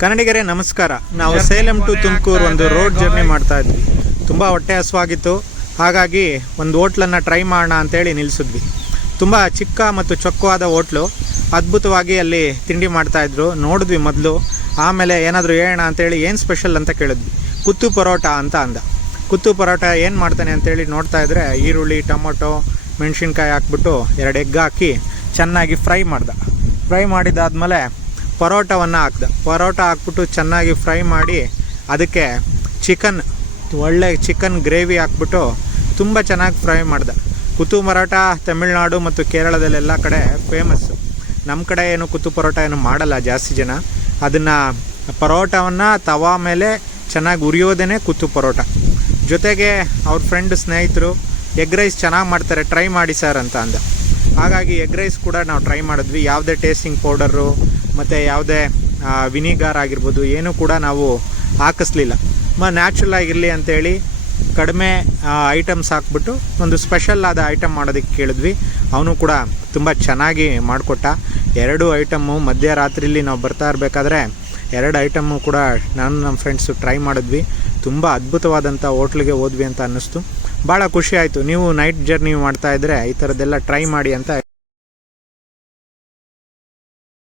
ಕನ್ನಡಿಗರೇ ನಮಸ್ಕಾರ. ನಾವು ಸೇಲಂ ಟು ತುಮಕೂರು ಒಂದು ರೋಡ್ ಜರ್ನಿ ಮಾಡ್ತಾ ಇದ್ವಿ. ತುಂಬ ಹೊಟ್ಟೆ ಹಸುವಾಗಿತ್ತು. ಹಾಗಾಗಿ ಒಂದು ಹೋಟ್ಲನ್ನು ಟ್ರೈ ಮಾಡೋಣ ಅಂತೇಳಿ ನಿಲ್ಲಿಸಿದ್ವಿ. ತುಂಬ ಚಿಕ್ಕ ಮತ್ತು ಚೊಕ್ಕವಾದ ಹೋಟ್ಲು. ಅದ್ಭುತವಾಗಿ ಅಲ್ಲಿ ತಿಂಡಿ ಮಾಡ್ತಾಯಿದ್ರು. ನೋಡಿದ್ವಿ ಮೊದಲು. ಆಮೇಲೆ ಏನಾದರೂ ಹೇಳೋಣ ಅಂತೇಳಿ ಏನು ಸ್ಪೆಷಲ್ ಅಂತ ಕೇಳಿದ್ವಿ. ಕುತ್ತು ಪರೋಟ ಅಂತ ಅಂದ. ಕುತ್ತು ಪರೋಟ ಏನು ಮಾಡ್ತಾನೆ ಅಂತೇಳಿ ನೋಡ್ತಾ ಇದ್ರೆ ಈರುಳ್ಳಿ, ಟೊಮೊಟೊ, ಮೆಣಸಿನ್ಕಾಯಿ ಹಾಕ್ಬಿಟ್ಟು 2 ಎಗ್ ಹಾಕಿ ಚೆನ್ನಾಗಿ ಫ್ರೈ ಮಾಡಿದಾದ್ಮೇಲೆ ಪರೋಟವನ್ನು ಪರೋಟ ಹಾಕ್ಬಿಟ್ಟು ಚೆನ್ನಾಗಿ ಫ್ರೈ ಮಾಡಿ ಅದಕ್ಕೆ ಒಳ್ಳೆ ಚಿಕನ್ ಗ್ರೇವಿ ಹಾಕ್ಬಿಟ್ಟು ತುಂಬ ಚೆನ್ನಾಗಿ ಫ್ರೈ ಮಾಡ್ದೆ. ಕುತ್ತು ಪರೋಟ ತಮಿಳ್ನಾಡು ಮತ್ತು ಕೇರಳದಲ್ಲೆಲ್ಲ ಕಡೆ ಫೇಮಸ್ಸು. ನಮ್ಮ ಕಡೆ ಏನು ಕುತ್ತು ಪರೋಟ ಏನು ಮಾಡಲ್ಲ ಜಾಸ್ತಿ ಜನ. ಅದನ್ನು ಪರೋಟವನ್ನು ತವಾ ಮೇಲೆ ಚೆನ್ನಾಗಿ ಉರಿಯೋದೇ ಕುತ್ತು ಪರೋಟ. ಜೊತೆಗೆ ಅವ್ರ ಸ್ನೇಹಿತರು ಎಗ್ ರೈಸ್ ಚೆನ್ನಾಗಿ ಮಾಡ್ತಾರೆ, ಟ್ರೈ ಮಾಡಿ ಸರ್ ಅಂತ ಅಂದ. ಹಾಗಾಗಿ ಎಗ್ ರೈಸ್ ಕೂಡ ನಾವು ಟ್ರೈ ಮಾಡಿದ್ವಿ. ಯಾವುದೇ ಟೇಸ್ಟಿಂಗ್ ಪೌಡರು ಮತ್ತು ಯಾವುದೇ ವಿನಿಗಾರ್ ಆಗಿರ್ಬೋದು ಏನೂ ಕೂಡ ನಾವು ಹಾಕಿಸ್ಲಿಲ್ಲ. ನ್ಯಾಚುರಲ್ ಆಗಿರಲಿ ಅಂತೇಳಿ ಕಡಿಮೆ ಐಟಮ್ಸ್ ಹಾಕ್ಬಿಟ್ಟು ಒಂದು ಸ್ಪೆಷಲ್ ಆದ ಐಟಮ್ ಮಾಡೋದಕ್ಕೆ ಕೇಳಿದ್ವಿ. ಅವನು ಕೂಡ ತುಂಬ ಚೆನ್ನಾಗಿ ಮಾಡಿಕೊಟ್ಟ. 2 ಐಟಮ್ಮು ಮಧ್ಯರಾತ್ರಿಲಿ ನಾವು ಬರ್ತಾ ಇರಬೇಕಾದ್ರೆ 2 ಐಟಮ್ಮು ಕೂಡ ನಮ್ಮ ಫ್ರೆಂಡ್ಸು ಟ್ರೈ ಮಾಡಿದ್ವಿ. ತುಂಬ ಅದ್ಭುತವಾದಂಥ ಹೋಟ್ಲಿಗೆ ಹೋದ್ವಿ ಅಂತ ಅನ್ನಿಸ್ತು. ಭಾಳ ಖುಷಿ ಆಯಿತು. ನೀವು ನೈಟ್ ಜರ್ನಿ ಮಾಡ್ತಾಯಿದ್ರೆ ಈ ಥರದ್ದೆಲ್ಲ ಟ್ರೈ ಮಾಡಿ ಅಂತ